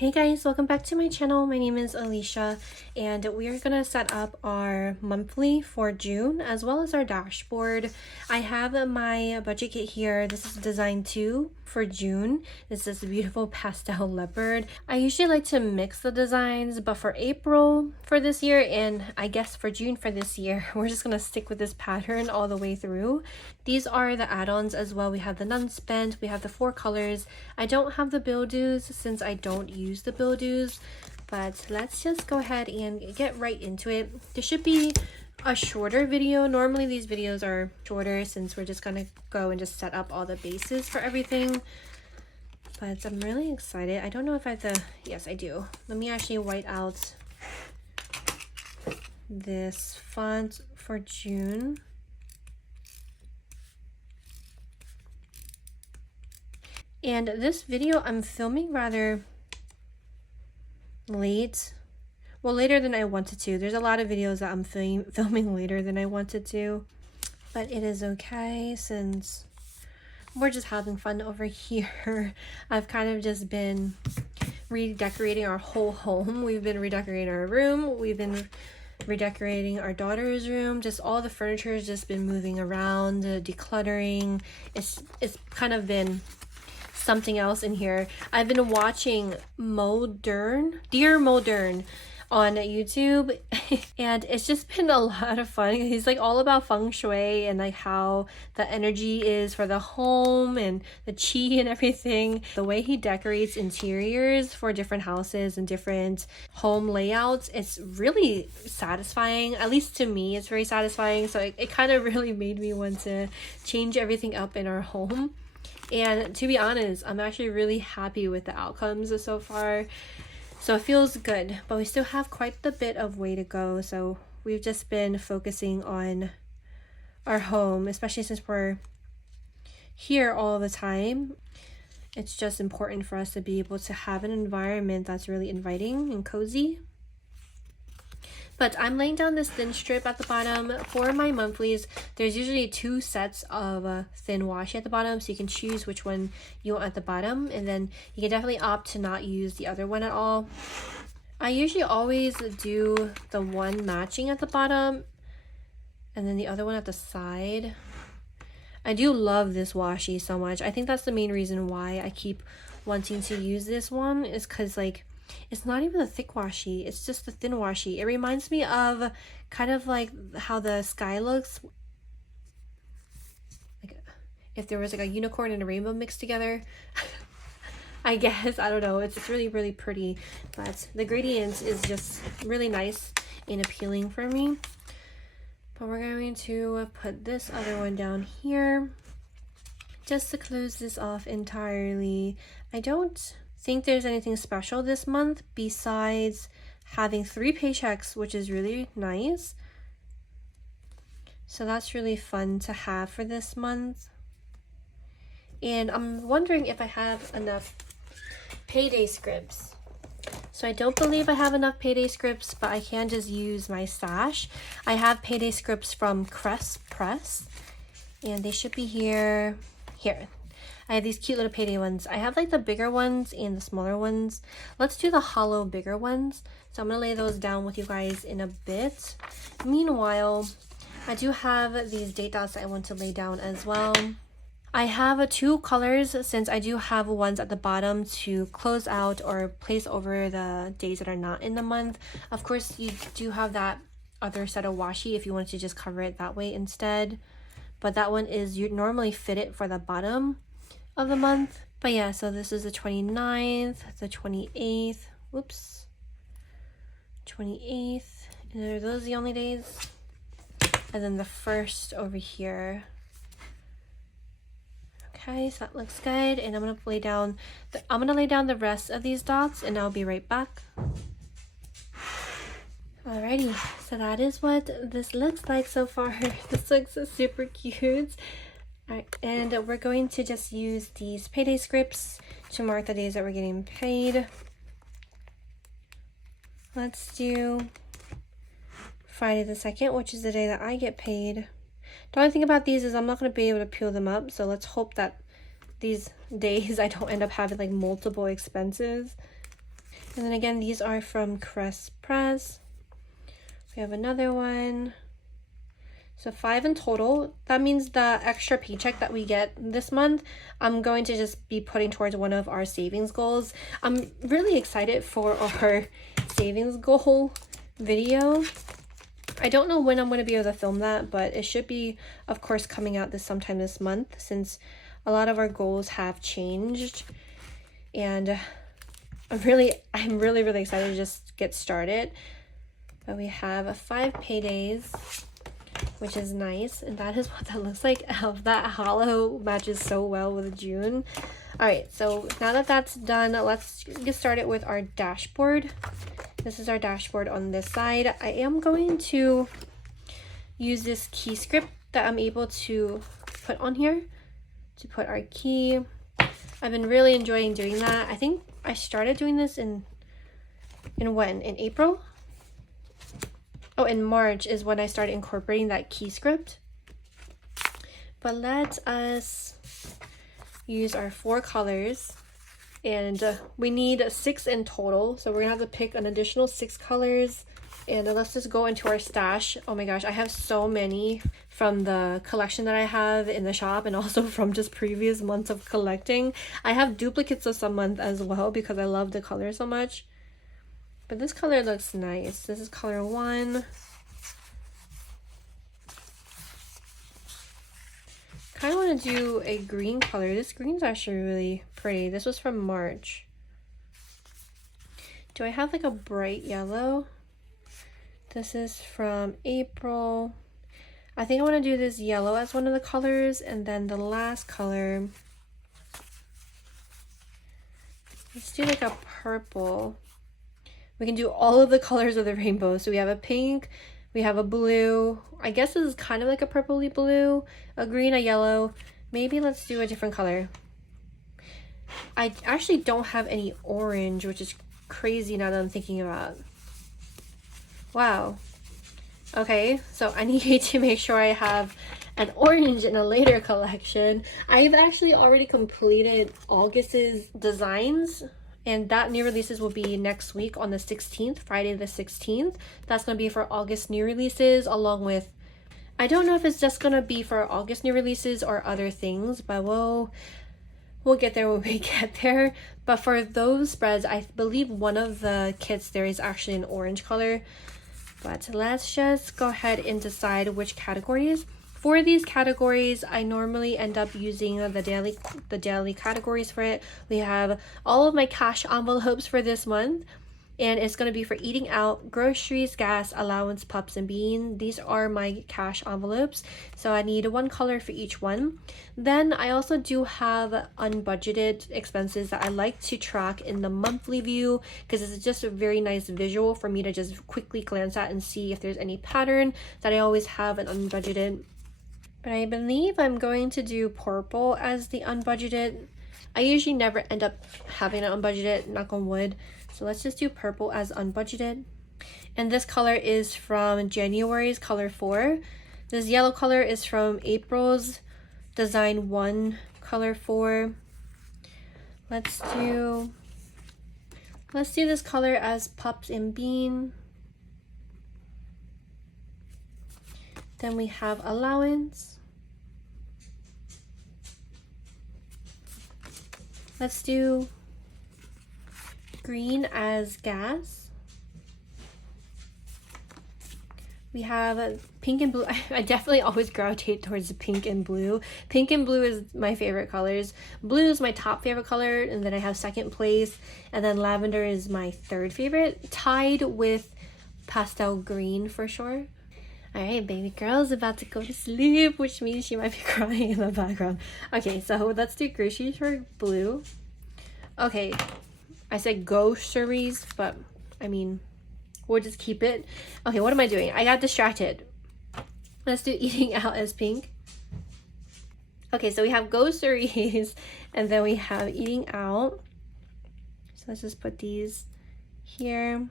Hey guys, welcome back to my channel. My name is Alicia and we are going to set up our monthly for June as well as our dashboard. I have my budget kit here. This is design 2 for June. This is a beautiful pastel leopard. I usually like to mix the designs, but for April for this year and I guess for June for this year, we're just going to stick with this pattern all the way through. These are the add-ons as well. We have the none spent, we have the 4 colors. I don't have the bill dues since I don't use the bill dues, but let's just go ahead and get right into it. This should be a shorter video. Normally these videos are shorter since we're just gonna go and just set up all the bases for everything, but I'm really excited. I don't know if I have the, yes I do. Let me actually white out this font for June. And this video I'm filming rather late. Well, later than I wanted to. There's a lot of videos that I'm filming later than I wanted to. But it is okay since we're just having fun over here. I've kind of just been redecorating our whole home. We've been redecorating our room. We've been redecorating our daughter's room. Just all the furniture has just been moving around, decluttering. It's kind of been something else in here. I've been watching Dear Modern on YouTube and it's just been a lot of fun. He's like all about feng shui and like how the energy is for the home and the chi and everything. The way he decorates interiors for different houses and different home layouts, it's really satisfying. At least to me, it's very satisfying. So it kind of really made me want to change everything up in our home. And to be honest, I'm actually really happy with the outcomes so far. So it feels good, but we still have quite a bit of way to go. So we've just been focusing on our home, especially since we're here all the time. It's just important for us to be able to have an environment that's really inviting and cozy. But I'm laying down this thin strip at the bottom. For my monthlies, there's usually 2 sets of thin washi at the bottom, so you can choose which one you want at the bottom, and then you can definitely opt to not use the other one at all. I usually always do the one matching at the bottom and then the other one at the side. I do love this washi so much. I think that's the main reason why I keep wanting to use this one, is because like it's not even a thick washi, it's just a thin washi. It reminds me of kind of like how the sky looks, like if there was like a unicorn and a rainbow mixed together. I guess, I don't know, it's really pretty, but the gradient is just really nice and appealing for me. But we're going to put this other one down here just to close this off entirely. I don't think there's anything special this month besides having 3 paychecks, which is really nice. So that's really fun to have for this month. And I'm wondering if I have enough payday scripts. So I don't believe I have enough payday scripts, but I can just use my stash. I have payday scripts from Crest Press and they should be here. I have these cute little payday ones. I have like the bigger ones and the smaller ones. Let's do the hollow bigger ones. So I'm gonna lay those down with you guys in a bit. Meanwhile, I do have these date dots that I want to lay down as well. I have 2 colors since I do have ones at the bottom to close out or place over the days that are not in the month. Of course, you do have that other set of washi if you want to just cover it that way instead. But that one is you normally fitted for the bottom of the month. But yeah, so this is the 29th, the 28th, whoops, 28th, and are those the only days? And then the 1st over here. Okay, so that looks good, and I'm gonna lay down the rest of these dots and I'll be right back. Alrighty, so that is what this looks like so far. This looks super cute. Alright, and we're going to just use these payday scripts to mark the days that we're getting paid. Let's do Friday the 2nd, which is the day that I get paid. The only thing about these is I'm not going to be able to peel them up, so let's hope that these days I don't end up having like multiple expenses. And then again, these are from Crest Press. We have another one. So 5 in total. That means the extra paycheck that we get this month, I'm going to just be putting towards one of our savings goals. I'm really excited for our savings goal video. I don't know when I'm going to be able to film that, but it should be, of course, coming out sometime this month, since a lot of our goals have changed. And I'm really excited to just get started. But we have 5 paydays, which is nice, and that is what that looks like. That hollow matches so well with June. All right, so now that that's done, let's get started with our dashboard. This is our dashboard on this side. I am going to use this key script that I'm able to put on here to put our key. I've been really enjoying doing that. I think I started doing this in when? In April? Oh, in March is when I started incorporating that key script. But let us use our 4 colors, and we need 6 in total, so we're gonna have to pick an additional 6 colors. And let's just go into our stash. Oh my gosh, I have so many from the collection that I have in the shop, and also from just previous months of collecting. I have duplicates of some month as well because I love the color so much. But this color looks nice. This is color 1. Kind of want to do a green color. This green's actually really pretty. This was from March. Do I have like a bright yellow? This is from April. I think I want to do this yellow as one of the colors, and then the last color, let's do like a purple. We can do all of the colors of the rainbow. So we have a pink, we have a blue. I guess this is kind of like a purpley blue, a green, a yellow. Maybe let's do a different color. I actually don't have any orange, which is crazy now that I'm thinking about. Wow. Okay, so I need to make sure I have an orange in a later collection. I've actually already completed August's designs, and that new releases will be next week on the 16th, Friday the 16th. That's going to be for August new releases, along with, I don't know if it's just going to be for August new releases or other things, but we'll get there when we get there. But for those spreads, I believe one of the kits there is actually an orange color. But let's just go ahead and decide which categories. For these categories, I normally end up using the daily categories for it. We have all of my cash envelopes for this month, and it's going to be for eating out, groceries, gas, allowance, pups, and bean. These are my cash envelopes, so I need 1 color for each one. Then I also do have unbudgeted expenses that I like to track in the monthly view, because it's just a very nice visual for me to just quickly glance at and see if there's any pattern that I always have an unbudgeted. But I believe I'm going to do purple as the unbudgeted. I usually never end up having an unbudgeted, knock on wood. So let's just do purple as unbudgeted. And this color is from January's color 4. This yellow color is from April's design 1 color 4. Let's do this color as pups and bean. Then we have allowance. Let's do green as gas. We have pink and blue. I definitely always gravitate towards the pink and blue. Pink and blue is my favorite colors. Blue is my top favorite color, and then I have second place, and then lavender is my 3rd favorite, tied with pastel green for sure. All right, baby girl's about to go to sleep, which means she might be crying in the background. Okay, so let's do groceries for blue. Okay, I said groceries, but I mean, we'll just keep it. Okay, what am I doing? I got distracted. Let's do eating out as pink. Okay, so we have groceries, and then we have eating out. So let's just put these here.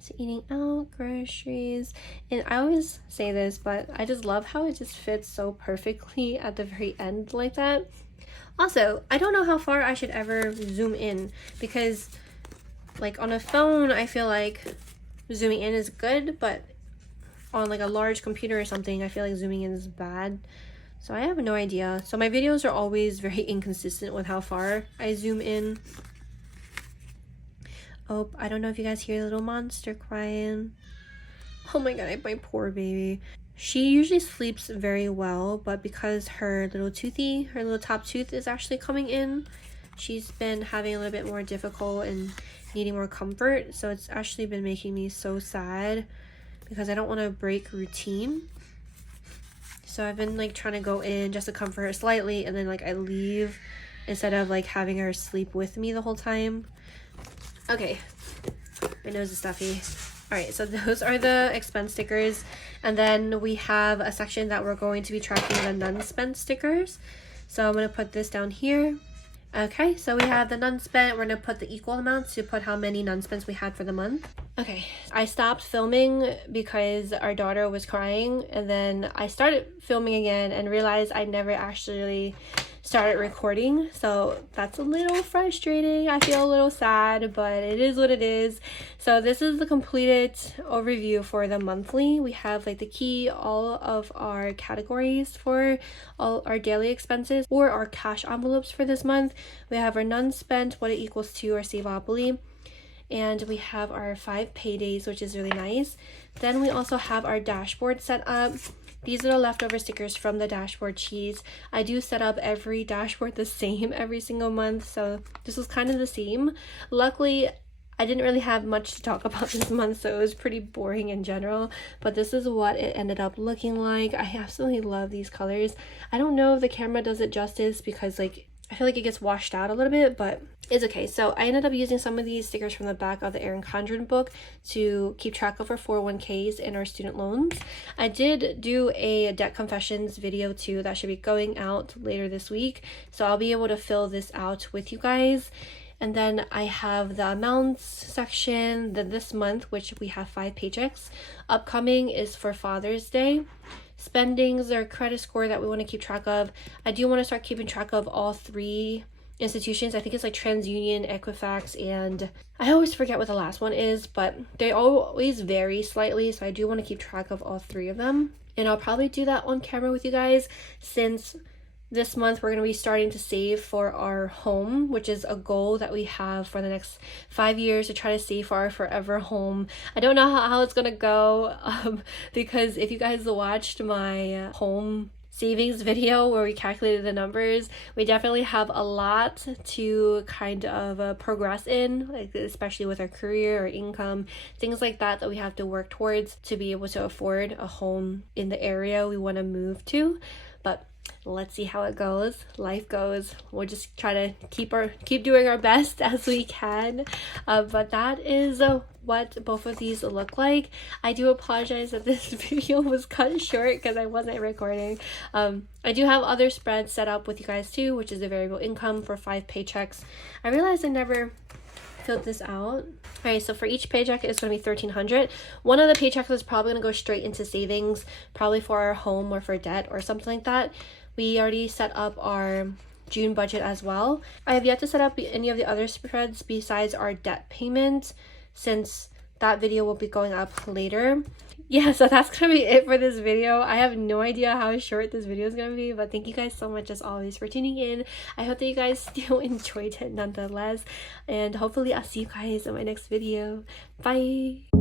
So eating out, groceries, and I always say this, but I just love how it just fits so perfectly at the very end like that. Also, I don't know how far I should ever zoom in, because like on a phone I feel like zooming in is good, but on like a large computer or something I feel like zooming in is bad. So I have no idea. So my videos are always very inconsistent with how far I zoom in. Oh, I don't know if you guys hear the little monster crying. Oh my god, my poor baby. She usually sleeps very well, but because her little top tooth is actually coming in, she's been having a little bit more difficult and needing more comfort. So it's actually been making me so sad because I don't want to break routine. So I've been like trying to go in just to comfort her slightly, and then like I leave instead of like having her sleep with me the whole time. Okay, my nose is stuffy. All right, so those are the expense stickers, and then we have a section that we're going to be tracking the non-spent stickers. So I'm going to put this down here. Okay, so we have the non-spent. We're going to put the equal amounts to put how many non-spents we had for the month. Okay, I stopped filming because our daughter was crying, and then I started filming again and realized I never actually started recording, so that's a little frustrating. I feel a little sad, but it is what it is. So this is the completed overview for the monthly. We have like the key, all of our categories for all our daily expenses or our cash envelopes for this month. We have our non-spent, what it equals to our Savopoly, and we have our 5 paydays, which is really nice. Then we also have our dashboard set up. These are the leftover stickers from the dashboard sheets. I do set up every dashboard the same every single month, so this was kind of the same. Luckily, I didn't really have much to talk about this month, so it was pretty boring in general, but this is what it ended up looking like. I absolutely love these colors. I don't know if the camera does it justice because like I feel like it gets washed out a little bit, but it's okay. So I ended up using some of these stickers from the back of the Erin Condren book to keep track of our 401ks and our student loans. I did do a debt confessions video too that should be going out later this week, so I'll be able to fill this out with you guys. And then I have the amounts section that this month, which we have 5 paychecks. Upcoming is for Father's Day. Spendings or credit score that we want to keep track of. I do want to start keeping track of all 3 institutions. I think it's like TransUnion, Equifax, and I always forget what the last one is, but they always vary slightly, so I do want to keep track of all 3 of them. And I'll probably do that on camera with you guys, since this month we're going to be starting to save for our home, which is a goal that we have for the next 5 years, to try to save for our forever home. I don't know how it's going to go because if you guys watched my home savings video where we calculated the numbers, we definitely have a lot to kind of progress in, like especially with our career or income, things like that we have to work towards to be able to afford a home in the area we want to move to. But let's see how it goes. Life goes. We'll just try to keep doing our best as we can. But that is what both of these look like. I do apologize that this video was cut short because I wasn't recording. I do have other spreads set up with you guys too, which is a variable income for 5 paychecks. I realized I never filled this out. All right, so for each paycheck it's going to be $1,300. One of the paychecks is probably going to go straight into savings, probably for our home or for debt or something like that. We already set up our June budget as well. I have yet to set up any of the other spreads besides our debt payment, since that video will be going up later. Yeah, so that's gonna be it for this video. I have no idea how short this video is gonna be, but thank you guys so much as always for tuning in. I hope that you guys still enjoyed it nonetheless, and hopefully I'll see you guys in my next video. Bye.